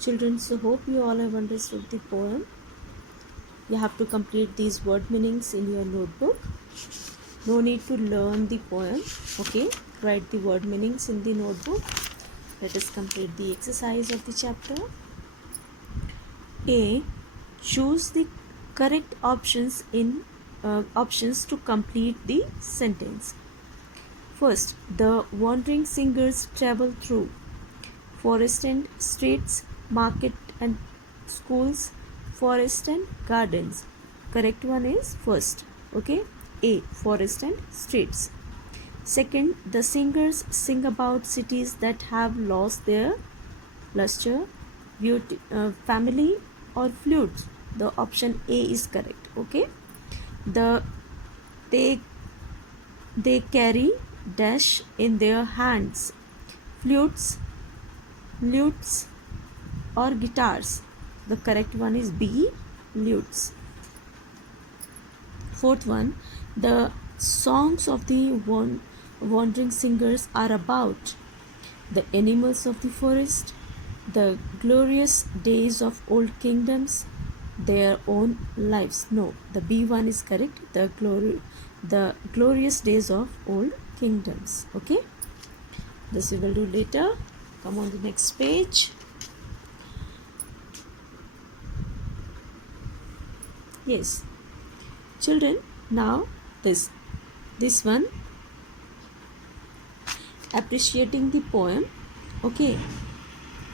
Children, so hope you all have understood the poem. You have to complete these word meanings in your notebook. No need to learn the poem. Okay, write the word meanings in the notebook. Let us complete the exercise of the chapter. A. Choose the correct options to complete the sentence. First, the wandering singers travel through forest and streets, market and schools, forest and gardens. Correct one is first. Okay. A. Forest and streets. Second, the singers sing about cities that have lost their luster, beauty, family or flutes. The option A is correct. Okay. The they they carry dash in their hands, flutes, lutes or guitars. The correct one is B, lutes. Fourth one, the songs of the wandering singers are about the animals of the forest, the glorious days of old kingdoms, their own lives. No, the B one is correct. The glorious days of old kingdoms. Okay, this we will do later. Come on the next page. Yes, children, now this one, appreciating the poem. Okay,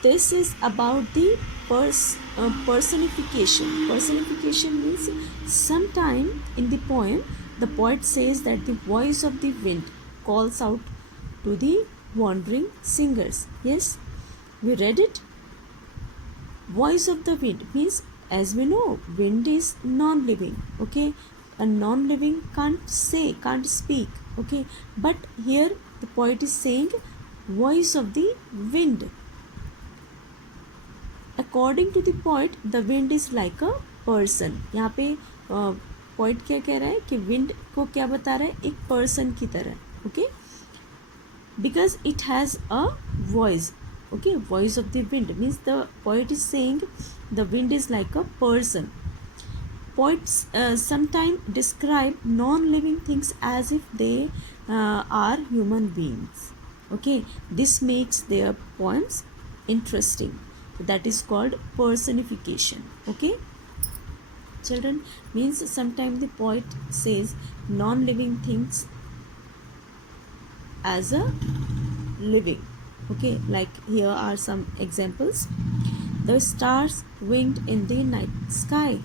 this is about the personification. Personification means sometime in the poem the poet says that the voice of the wind calls out to the wandering singers. Yes, we read it. Voice of the wind means, as we know, wind is non-living. Okay, a non-living can't say, can't speak. Okay, but here the poet is saying voice of the wind. According to the poet, the wind is like a person. यहाँ पे poet क्या कह रहा है कि wind को क्या बता रहा है, एक person की तरह. Okay, because it has a voice. Okay, voice of the wind means the poet is saying the wind is like a person. Poets sometimes describe non-living things as if they are human beings. Okay, this makes their poems interesting. That is called personification. Okay, children, means sometimes the poet says non-living things as a living. Okay, like here are some examples. The stars winked in the night sky.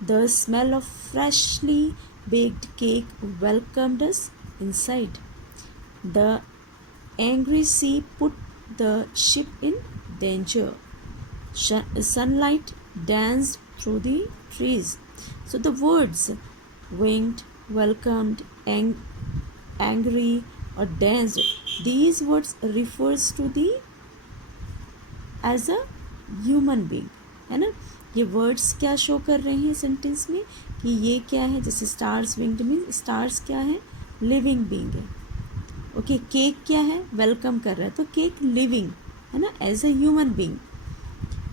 The smell of freshly baked cake welcomed us inside. The angry sea put the ship in danger. Sunlight danced through the trees. So the words winked, welcomed, angry or danced, these words refers to the as a human being, है ना. ये words क्या show कर रहे हैं sentence में कि ये क्या है. जैसे स्टार्स विंग्ड मीन स्टार्स क्या है, लिविंग बीइंग है. ओके, केक क्या है, वेलकम कर रहा है, तो केक लिविंग है ना, as a human being.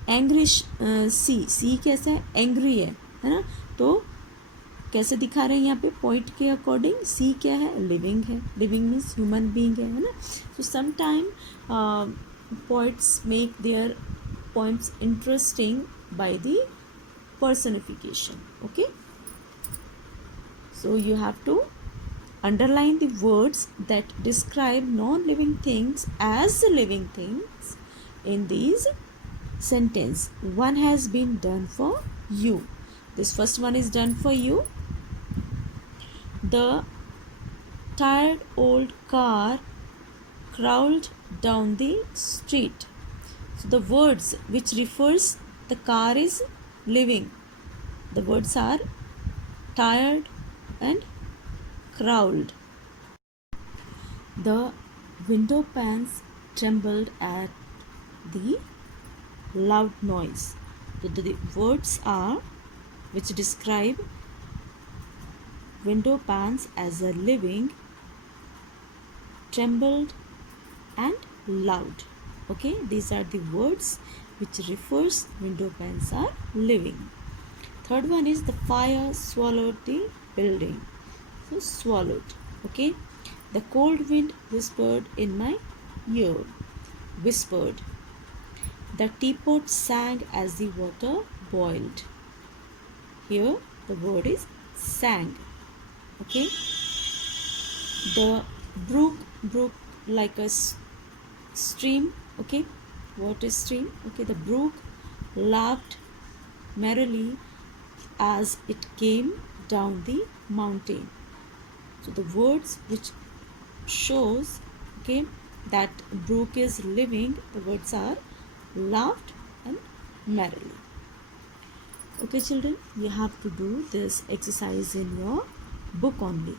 Angry sea कैसा है, एंग्री है ना. तो कैसे दिखा रहे हैं यहाँ पे पॉइंट के अकॉर्डिंग, सी क्या है, लिविंग है. लिविंग मीन्स ह्यूमन बीइंग है ना. So some time poets make their poems interesting by the personification. Okay, so you have to underline the words that describe non-living things as living things in these sentence. One has been done for you. This first one is done for you. The tired old car crawled down the street. So the words which refers the car is living. The words are tired and crawled. The window panes trembled at the loud noise. So the words are which describe window panes as a living, trembled and loud. Okay, these are the words which refers window panes are living. Third one is the fire swallowed the building. So swallowed. Okay. The cold wind whispered in my ear. Whispered. The teapot sang as the water boiled. Here the word is sang. Okay. The brook like a stream. Okay. What is stream? Okay. The brook laughed merrily as it came down the mountain. So the words which shows, okay, that brook is living, the words are laughed and merrily. Okay children, you have to do this exercise in your book only.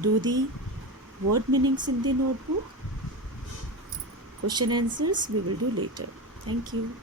Do the word meanings in the notebook. Question answers we will do later. Thank you.